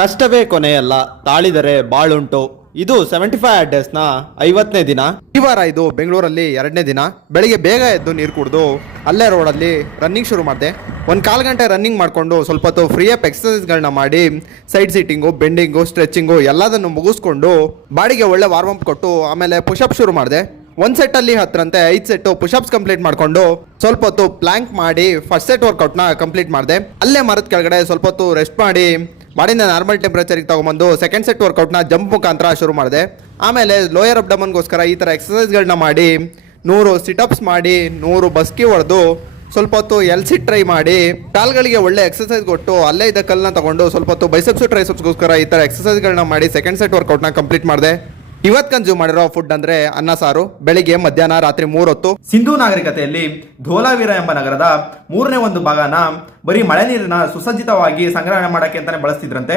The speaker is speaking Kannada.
ಕಷ್ಟವೇ ಕೊನೆಯಲ್ಲ, ತಾಳಿದರೆ ಬಾಳುಂಟು. ಇದು 75 ಡೇಸ್ನ 50ನೇ ದಿನ. ಈ ವಾರ ಇದು ಬೆಂಗಳೂರಲ್ಲಿ 2ನೇ ದಿನ. ಬೆಳಿಗ್ಗೆ ಬೇಗ ಎದ್ದು ನೀರು ಕುಡಿದು ಅಲ್ಲೇ ರೋಡಲ್ಲಿ ರನ್ನಿಂಗ್ ಶುರು ಮಾಡಿದೆ. ಒಂದು 1/4 ಗಂಟೆ ರನ್ನಿಂಗ್ ಮಾಡಿಕೊಂಡು ಸ್ವಲ್ಪ ಹೊತ್ತು ಫ್ರೀ ಅಪ್ ಎಕ್ಸಸೈಸ್ಗಳನ್ನ ಮಾಡಿ ಸೈಡ್ ಸೀಟಿಂಗು, ಬೆಂಡಿಂಗು, ಸ್ಟ್ರೆಚಿಂಗು ಎಲ್ಲದನ್ನು ಮುಗಿಸ್ಕೊಂಡು ಬಾಡಿಗೆ ಒಳ್ಳೆ ವಾರ್ಮ್ ಅಪ್ ಕೊಟ್ಟು ಆಮೇಲೆ ಪುಷಪ್ ಶುರು ಮಾಡಿದೆ. ಒಂದು ಸೆಟ್ಟಲ್ಲಿ 10ರಂತೆ 5 ಸೆಟ್ಟು ಪುಷಪ್ಸ್ ಕಂಪ್ಲೀಟ್ ಮಾಡಿಕೊಂಡು ಸ್ವಲ್ಪ ಹೊತ್ತು ಪ್ಲಾಂಕ್ ಮಾಡಿ ಫಸ್ಟ್ ಸೆಟ್ ವರ್ಕೌಟ್ನ ಕಂಪ್ಲೀಟ್ ಮಾಡಿದೆ. ಅಲ್ಲೇ ಮರದ ಕೆಳಗಡೆ ಸ್ವಲ್ಪ ಹೊತ್ತು ರೆಸ್ಟ್ ಮಾಡಿ ಬಾಡಿನ ನಾರ್ಮಲ್ ಟೆಂಪ್ರೇಚರ್ಗೆ ತಗೊಂಬಂದು ಸೆಕೆಂಡ್ ಸೆಟ್ ವರ್ಕೌಟ್ನ ಜಂಪ್ ಮುಖಾಂತರ ಶುರು ಮಾಡಿದೆ. ಆಮೇಲೆ ಲೋಯರ್ ಅಬ್ಡಮನ್ಗೋಸ್ಕರ ಈ ಥರ ಎಕ್ಸಸೈಸ್ಗಳನ್ನ ಮಾಡಿ 100 ಸಿಟಪ್ಸ್ ಮಾಡಿ 100 ಬಸ್ಕಿ ಹೊಡೆದು ಸ್ವಲ್ಪ ಹೊತ್ತು ಎಲ್ ಸಿಟ್ ಟ್ರೈ ಮಾಡಿ ಕಾಲ್ಗಳಿಗೆ ಒಳ್ಳೆ ಎಕ್ಸಸೈಸ್ ಕೊಟ್ಟು ಅಲ್ಲೇ ಇದ್ದ ಕಲ್ಲನ್ನ ತಗೊಂಡು ಸ್ವಲ್ಪ ಹೊತ್ತು ಬೈಸೆಪ್ಸು ಟ್ರೈಸೆಪ್ಸ್ಗೋಸ್ಕರ ಈ ಥರ ಎಕ್ಸಸೈಸ್ಗಳನ್ನ ಮಾಡಿ ಸೆಕೆಂಡ್ ಸೆಟ್ ವರ್ಕೌಟ್ನ ಕಂಪ್ಲೀಟ್ ಮಾಡಿದೆ. ಇವತ್ತು ಕನ್ಸ್ಯೂಮ್ ಮಾಡಿರೋ ಫುಡ್ ಅಂದ್ರೆ ಅನ್ನ ಸಾರು, ಬೆಳಿಗ್ಗೆ ಮಧ್ಯಾಹ್ನ ರಾತ್ರಿ 3 ಹೊತ್ತು. ಸಿಂಧೂ ನಾಗರಿಕತೆಯಲ್ಲಿ ಧೋಲಾವೀರ ಎಂಬ ನಗರದ 3ನೇ ಒಂದು ಭಾಗನ ಬರೀ ಮಳೆ ನೀರನ್ನ ಸುಸಜ್ಜಿತವಾಗಿ ಸಂಗ್ರಹಣೆ ಮಾಡಕ್ಕೆ ಅಂತಾನೆ ಬಳಸ್ತಿದ್ರಂತೆ.